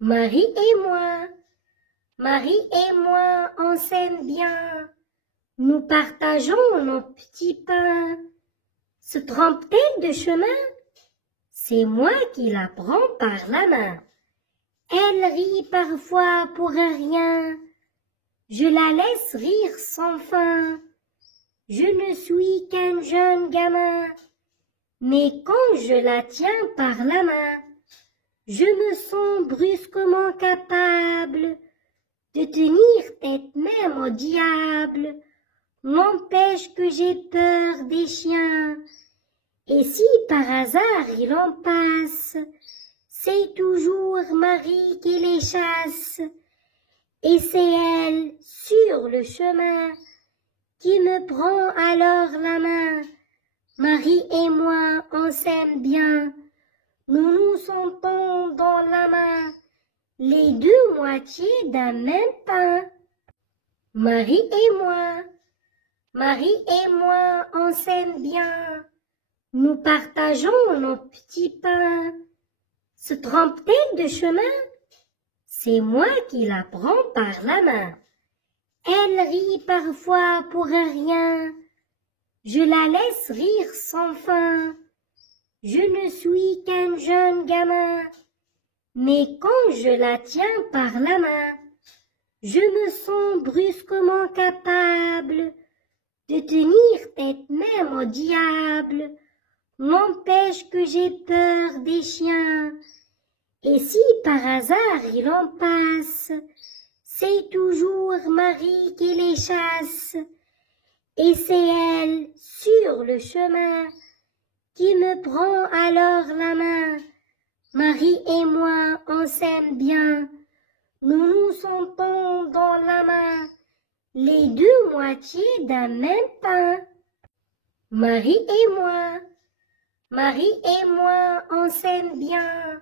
Marie et moi, Marie et moi, on s'aime bien. Nous partageons nos petits pains. Se trompe-t-elle de chemin? C'est moi qui la prends par la main. Elle rit parfois pour rien. Je la laisse rire sans fin. Je ne suis qu'un jeune gamin. Mais quand je la tiens par la main, je me sens brusquement capable de tenir tête même au diable. N'empêche que j'ai peur des chiens. Et si par hasard il en passe, c'est toujours Marie qui les chasse. Et c'est elle, sur le chemin, qui me prend alors la main. Marie et moi, on s'aime bien. Nous nous sentons dans la main, les deux moitiés d'un même pain. Marie et moi, on s'aime bien. Nous partageons nos petits pains. Se trompe-t-elle de chemin? C'est moi qui la prends par la main. Elle rit parfois pour rien. Je la laisse rire sans fin. Je ne suis qu'un jeune gamin. Mais quand je la tiens par la main, je me sens brusquement capable de tenir tête même au diable. N'empêche que j'ai peur des chiens. Et si par hasard il en passe, c'est toujours Marie qui les chasse. Et c'est elle, sur le chemin, qui me prend alors la main. Marie et moi, on s'aime bien. Nous nous sentons dans la main, les deux moitiés d'un même pain. Marie et moi, on s'aime bien.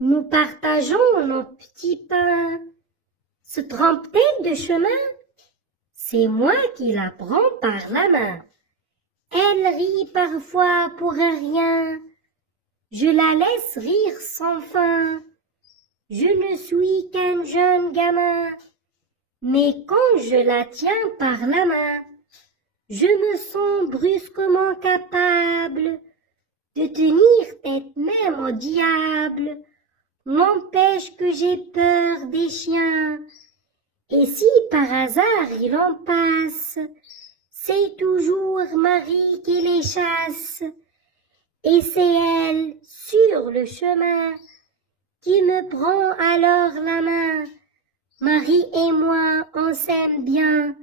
Nous partageons nos petits pains. Se trompe-t-elle de chemin? C'est moi qui la prends par la main. Elle rit parfois pour rien. Je la laisse rire sans fin. Je ne suis qu'un jeune gamin. Mais quand je la tiens par la main, je me sens brusquement capable de tenir tête même au diable. N'empêche que j'ai peur des chiens. Et si par hasard il en passe, c'est toujours Marie qui les chasse. Et c'est elle, sur le chemin, qui me prend alors la main. Marie et moi, on s'aime bien.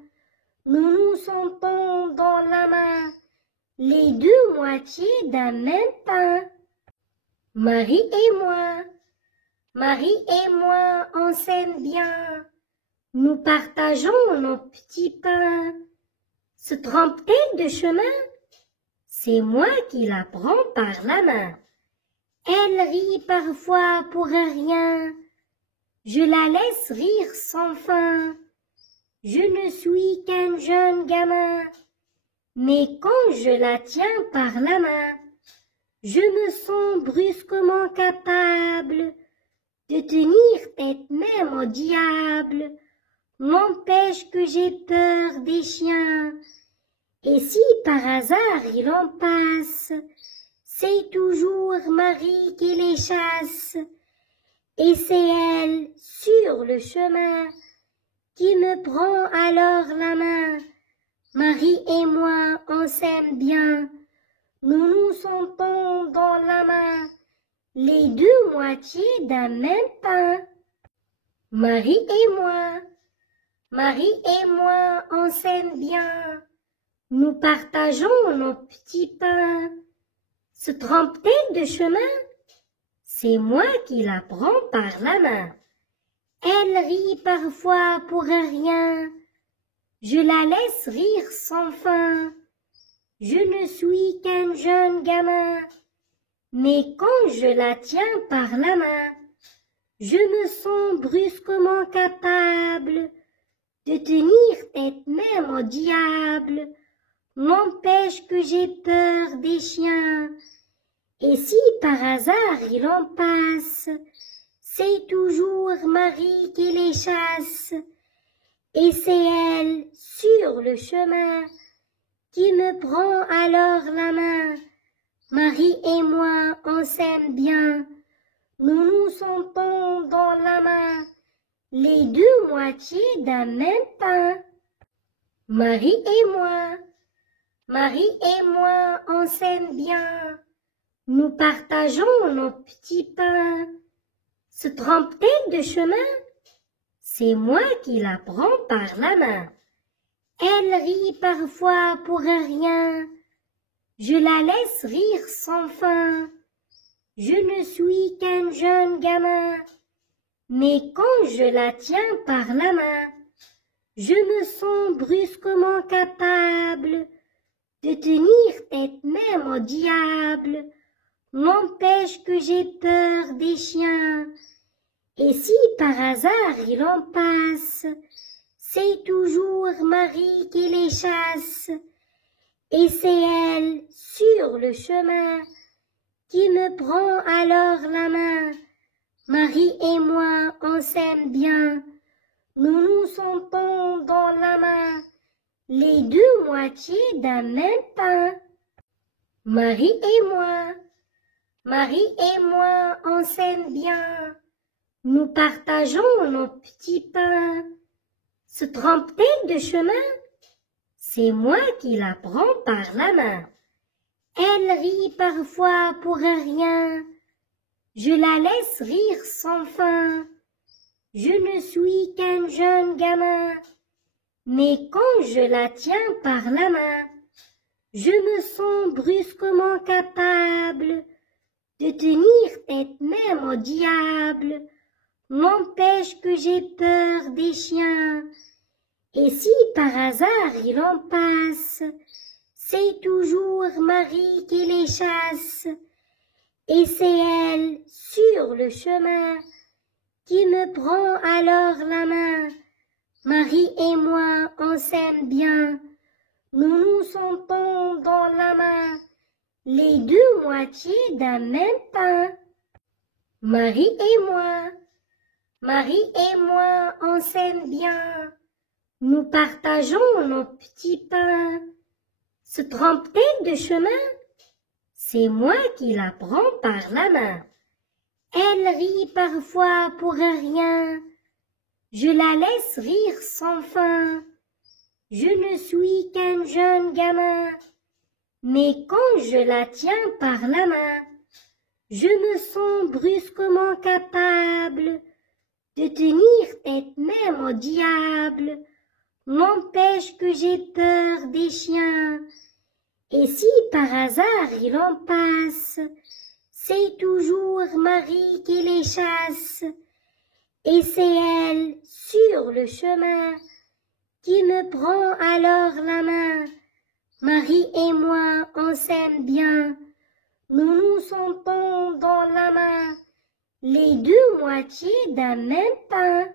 Nous nous sentons dans la main, les deux moitiés d'un même pain. Marie et moi, on s'aime bien. Nous partageons nos petits pains. Se trompe-t-elle de chemin? C'est moi qui la prends par la main. Elle rit parfois pour rien. Je la laisse rire sans fin. Je ne suis qu'un jeune gamin. Mais quand je la tiens par la main, je me sens brusquement capable de tenir tête même au diable. N'empêche que j'ai peur des chiens. Et si par hasard il en passe, c'est toujours Marie qui les chasse. Et c'est elle, sur le chemin, qui me prend alors la main. Marie et moi, on s'aime bien. Nous nous sentons dans la main, les deux moitiés d'un même pain. Marie et moi, on s'aime bien. Nous partageons nos petits pains. Se trompe-t-elle de chemin? C'est moi qui la prends par la main. Elle rit parfois pour rien. Je la laisse rire sans fin. Je ne suis qu'un jeune gamin. Mais quand je la tiens par la main, je me sens brusquement capable de tenir tête même au diable. N'empêche que j'ai peur des chiens. Et si par hasard il en passe, c'est toujours Marie qui les chasse, et c'est elle, sur le chemin, qui me prend alors la main. Marie et moi, on s'aime bien, nous nous sentons dans la main, les deux moitiés d'un même pain. Marie et moi, on s'aime bien, nous partageons nos petits pains. Se trompe-t-elle de chemin? C'est moi qui la prends par la main. Elle rit parfois pour rien, je la laisse rire sans fin. Je ne suis qu'un jeune gamin, mais quand je la tiens par la main, je me sens brusquement capable de tenir tête même au diable. N'empêche que j'ai peur des chiens, et si par hasard il en passe, c'est toujours Marie qui les chasse, et c'est elle, sur le chemin, qui me prend alors la main. Marie et moi, on s'aime bien, nous nous sentons dans la main, les deux moitiés d'un même pain. Marie et moi, on s'aime bien, nous partageons nos petits pains. Se trompe-t-elle de chemin? C'est moi qui la prends par la main. Elle rit parfois pour rien, je la laisse rire sans fin. Je ne suis qu'un jeune gamin, mais quand je la tiens par la main, je me sens brusquement capable de tenir tête même au diable. N'empêche que j'ai peur des chiens, et si par hasard il en passe, c'est toujours Marie qui les chasse, et c'est elle, sur le chemin, qui me prend alors la main. Marie et moi, on s'aime bien, nous nous sentons dans la main, les deux moitiés d'un même pain. Marie et moi, on s'aime bien, nous partageons nos petits pains. Se trompe-t-elle de chemin? C'est moi qui la prends par la main. Elle rit parfois pour rien, je la laisse rire sans fin. Je ne suis qu'un jeune gamin, mais quand je la tiens par la main, je me sens brusquement capable de tenir tête même au diable. N'empêche que j'ai peur des chiens, et si par hasard il en passe, c'est toujours Marie qui les chasse, et c'est elle, sur le chemin, qui me prend alors la main. Marie et moi, on s'aime bien, nous nous sentons dans la main, les deux moitiés d'un même pain.